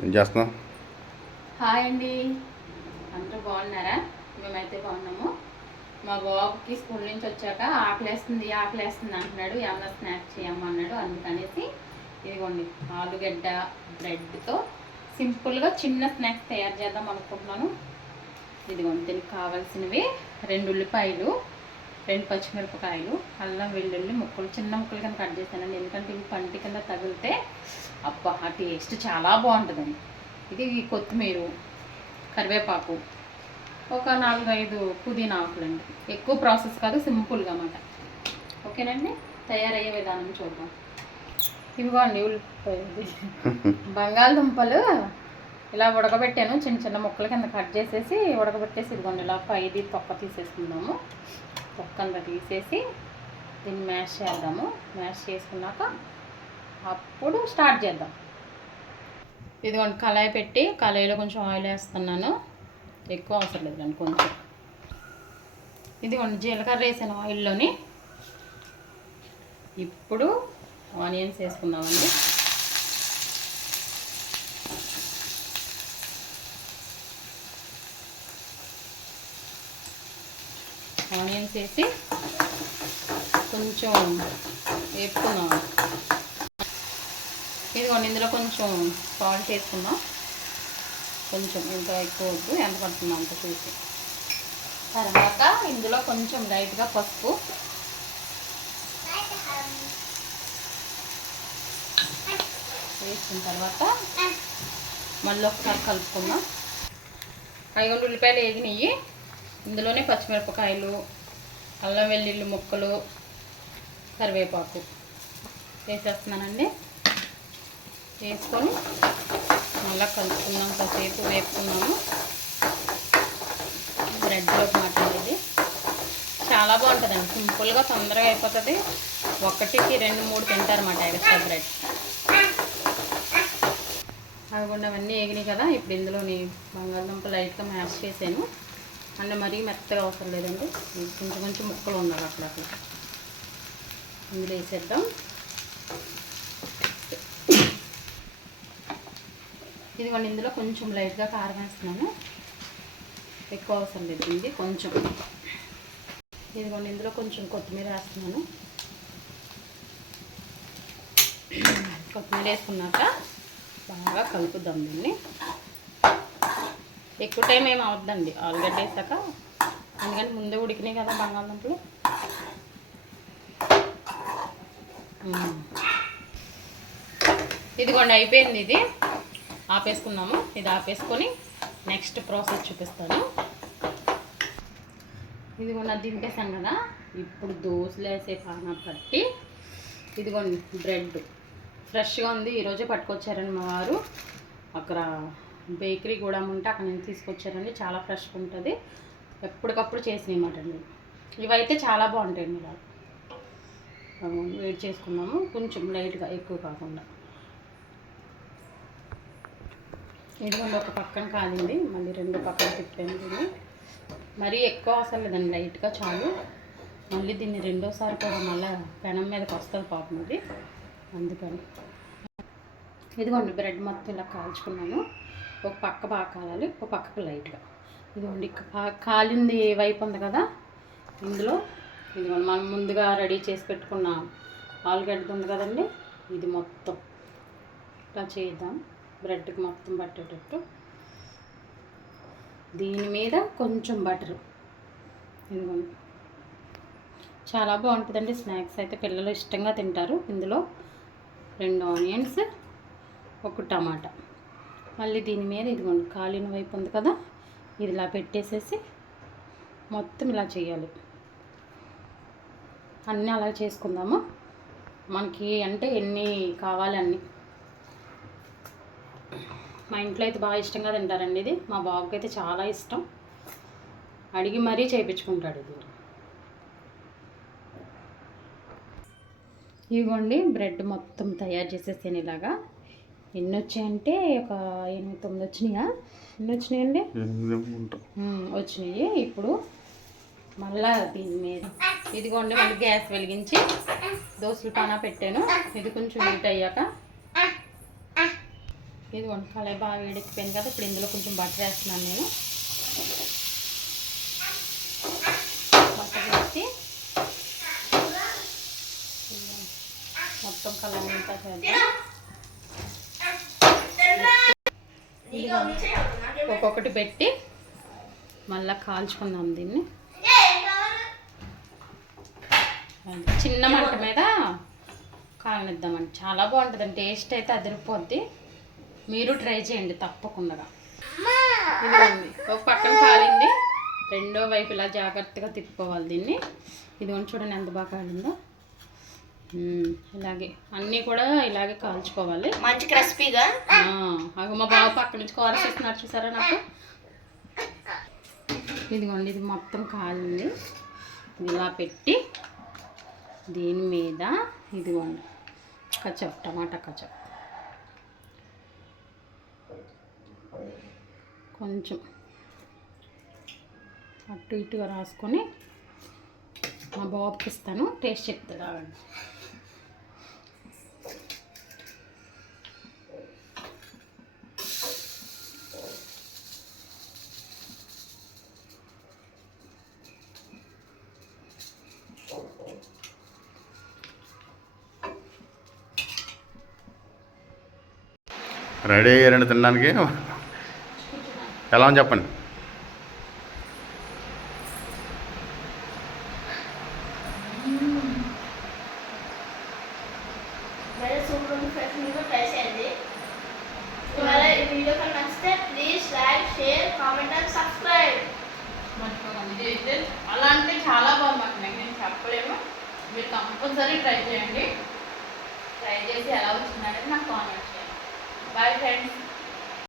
ఏం చేస్తున్నాం. హాయ్ అండి. అందరూ బాగున్నారా? మేమైతే బాగున్నాము. మా బాబుకి స్కూల్ నుంచి వచ్చాక ఆకలేస్తుంది ఆకలేస్తుంది అంటున్నాడు. ఏమన్నా స్నాక్స్ చేయమన్నాడు అందుకనేసి ఇదిగోండి ఆలుగడ్డ బ్రెడ్తో సింపుల్గా చిన్న స్నాక్స్ తయారు చేద్దాం అనుకుంటున్నాను. ఇదిగోండి దీనికి కావాల్సినవి రెండు ఉల్లిపాయలు రెండు పచ్చిమిరపకాయలు అల్లం వెల్లుల్లి ముక్కలు చిన్న ముక్కలు కింద కట్ చేశానండి ఎందుకంటే ఇవి పంటి కింద తగిలితే అబ్బా ఆ టేస్ట్ చాలా బాగుంటుందండి. ఇది కొత్తిమీర కరివేపాకు ఒక నాలుగైదు పుదీనా ఆకులండి. ఎక్కువ ప్రాసెస్ కాదు సింపుల్గా అన్నమాట. ఓకేనండి? తయారయ్యే విధానం చూద్దాం. ఇవిగోండి ఉల్లిపాయలు బంగాళదుంపలు ఇలా ఉడకబెట్టాను. చిన్న చిన్న ముక్కల కింద కట్ చేసేసి ఉడకబెట్టేసి ఇదిగోండి ఇలా పైది తొక్క తీసేసుకుందాము. పక్కన తీసేసి దీన్ని మ్యాష్ చేద్దాము. మ్యాష్ చేసుకున్నాక అప్పుడు స్టార్ట్ చేద్దాం. ఇదిగోండి కళాయి పెట్టి కళాయిలో కొంచెం ఆయిల్ వేస్తున్నాను. ఎక్కువ అవసరం లేదండి కొంచెం. ఇదిగోండి జీలకర్ర వేసాను ఆయిల్లోని. ఇప్పుడు ఆనియన్స్ వేసుకుందామండి. ఆనియన్స్ వేసి కొంచెం వేపుకున్నాం ఇదిగోండి ఇందులో కొంచెం సాల్ట్ వేసుకున్నాం కొంచెం ఇంకా ఎక్కువ వద్దు ఎంత పడుతుందో అంత చూసి. తర్వాత ఇందులో కొంచెం లైట్గా పసుపు. వేసిన తర్వాత మళ్ళీ ఒకసారి కలుపుకుందాం. ఐదు ఉల్లిపాయలు వేగినవి ఇందులోనే పచ్చిమిరపకాయలు అల్లం వెల్లుల్లి ముక్కలు కరివేపాకు వేసేస్తున్నానండి. వేసుకొని మళ్ళీ కలుపుకుందాం కాసేపు వేపుకున్నాము బ్రెడ్లో మాట ఇది చాలా బాగుంటుందండి. సింపుల్గా తొందరగా అయిపోతుంది. ఒకటికి రెండు మూడు తింటారన్నమాట ఎక్స్ట్రా బ్రెడ్. అవి కూడా అవన్నీ వేగినాయి కదా ఇప్పుడు ఇందులోని బంగాళదుంప లైట్గా మ్యాష్ చేశాను. అంటే మరీ మెత్తగా అవసరం లేదండి. కొంచెం కొంచెం ముక్కలు ఉన్నారు అక్కడ అక్కడ ఇందులో వేసేద్దాం. ఇదిగోండి ఇందులో కొంచెం లైట్గా కారం వేస్తున్నాను. ఎక్కువ అవసరం లేదు ఇది కొంచెం. ఇదిగోండి ఇందులో కొంచెం కొత్తిమీర వేస్తున్నాను. కొత్తిమీర వేసుకున్నాక బాగా కలుపుద్దాం దీన్ని. ఎక్కువ టైం ఏం అవద్దండి. ఆలుగడ్డ వేసాక. ఎందుకంటే ముందే ఉడికినాయి కదా బంగాళదుంపలు. ఇదిగోండి అయిపోయింది ఇది. ఆపేసుకున్నాము ఇది ఆపేసుకొని నెక్స్ట్ ప్రాసెస్ చూపిస్తాను. ఇదిగోండి అది దింపేసాం కదా. ఇప్పుడు దోశలు వేసే పాన పట్టి ఇదిగోండి బ్రెడ్. ఫ్రెష్గా ఉంది. ఈరోజే పట్టుకొచ్చారండి మా వారు. అక్కడ బేకరీ కూడా ఉంటే అక్కడ నుంచి తీసుకొచ్చారండి. చాలా ఫ్రెష్గా ఉంటుంది. ఎప్పటికప్పుడు చేసినమాట అండి. ఇవైతే చాలా బాగుంటాయండి ఇలా వేడి చేసుకున్నాము కొంచెం లైట్గా ఎక్కువ కాకుండా. ఇదిగోండి ఒక పక్కన కాదండి. మళ్ళీ రెండు పక్కన తిప్పాను దీన్ని మరీ ఎక్కువ అవసరం లేదండి. లైట్గా చాలు. మళ్ళీ దీన్ని రెండోసారి కూడా మళ్ళీ పెనం మీదకి వస్తుంది పాపం అది. అందుకని. ఇదిగోండి బ్రెడ్ మొత్తం ఇలా కాల్చుకున్నాను. ఒక పక్క బాగా కాలాలి ఒక పక్కకు లైట్గా. ఇదిగోండి కాలింది వైపు ఉంది కదా? ఇందులో. ఇదిగోండి మనం ముందుగా రెడీ చేసి పెట్టుకున్న ఆలుగడ్డ ఉంది కదండి? ఇది మొత్తం. ఇట్లా చేద్దాం. బ్రెడ్కి మొత్తం పట్టేటట్టు. దీని మీద కొంచెం బటర్. ఇదిగోండి. చాలా బాగుంటుందండి. స్నాక్స్ అయితే పిల్లలు ఇష్టంగా తింటారు. ఇందులో రెండు ఆనియన్స్ ఒక టమాటా. మళ్ళీ దీని మీద ఇదిగోండి కాలిన వైపు ఉంది కదా ఇది ఇలా పెట్టేసేసి మొత్తం ఇలా చేయాలి. అన్నీ అలా చేసుకుందాము. మనకి అంటే ఎన్ని కావాలి అన్ని. మా ఇంట్లో అయితే బాగా ఇష్టంగా తింటారండి ఇది. మా బాబుకి అయితే చాలా ఇష్టం. అడిగి మరీ చేయించుకుంటాడు ఇది. ఇదిగోండి బ్రెడ్ మొత్తం తయారు చేసేసాను ఇలాగా. ఎన్ని వచ్చాయంటే ఒక ఎనిమిది తొమ్మిది వచ్చినాయా? ఎన్ని వచ్చినాయండి వచ్చినాయి. ఇప్పుడు మళ్ళా దీని మీద ఇదిగోండి మళ్ళీ గ్యాస్ వెలిగించి దోశల పాన పెట్టాను. ఇది కొంచెం హీట్ అయ్యాక ఇది వంకాయ బాగా వేడెక్కిపోయింది కదా ఇప్పుడు ఇందులో కొంచెం బటర్ వేస్తున్నాను నేను. బటర్ వేసి మొత్తం కలర్ చేద్దాం ఒక్కొక్కటి పెట్టి మళ్ళీ కాల్చుకుందాం దీన్ని. చిన్న మంట మీద కాలనిద్దామండి చాలా బాగుంటుందండి టేస్ట్ అయితే అదిరిపోద్ది. మీరు ట్రై చేయండి తప్పకుండా. ఇదిగోండి ఒక పక్కన కాలింది. రెండో వైపు ఇలా జాగ్రత్తగా తిప్పుకోవాలి దీన్ని. ఇది చూడండి ఎంత బాగా కాలిందో. ఇలాగే అన్నీ కూడా ఇలాగే కాల్చుకోవాలి. మంచి క్రిస్పీగా? ఆ, అగో మా బాబు పక్క నుంచి కోరస్ ఇస్తున్నారు చూసారా నాకు? ఇదిగోండి ఇది మొత్తం కాలింది. ఇలా పెట్టి దీని మీద ఇదిగోండి కచప్ టమాటా కచప్ కొంచెం అటు ఇటుగా రాసుకొని మా బాబుకి ఇస్తాను టేస్ట్ చెప్తాడు రెడీ అయ్యారండి తినడానికి? ఎలా ఇది చెప్పండి. అలా అంటే చాలా బాగుంది నేను చెప్పలేము. మీరు కంపల్సరీ ట్రై చేయండి. ట్రై చేసి ఎలా వచ్చిందనేది నాకు కామెంట్ Bye friends.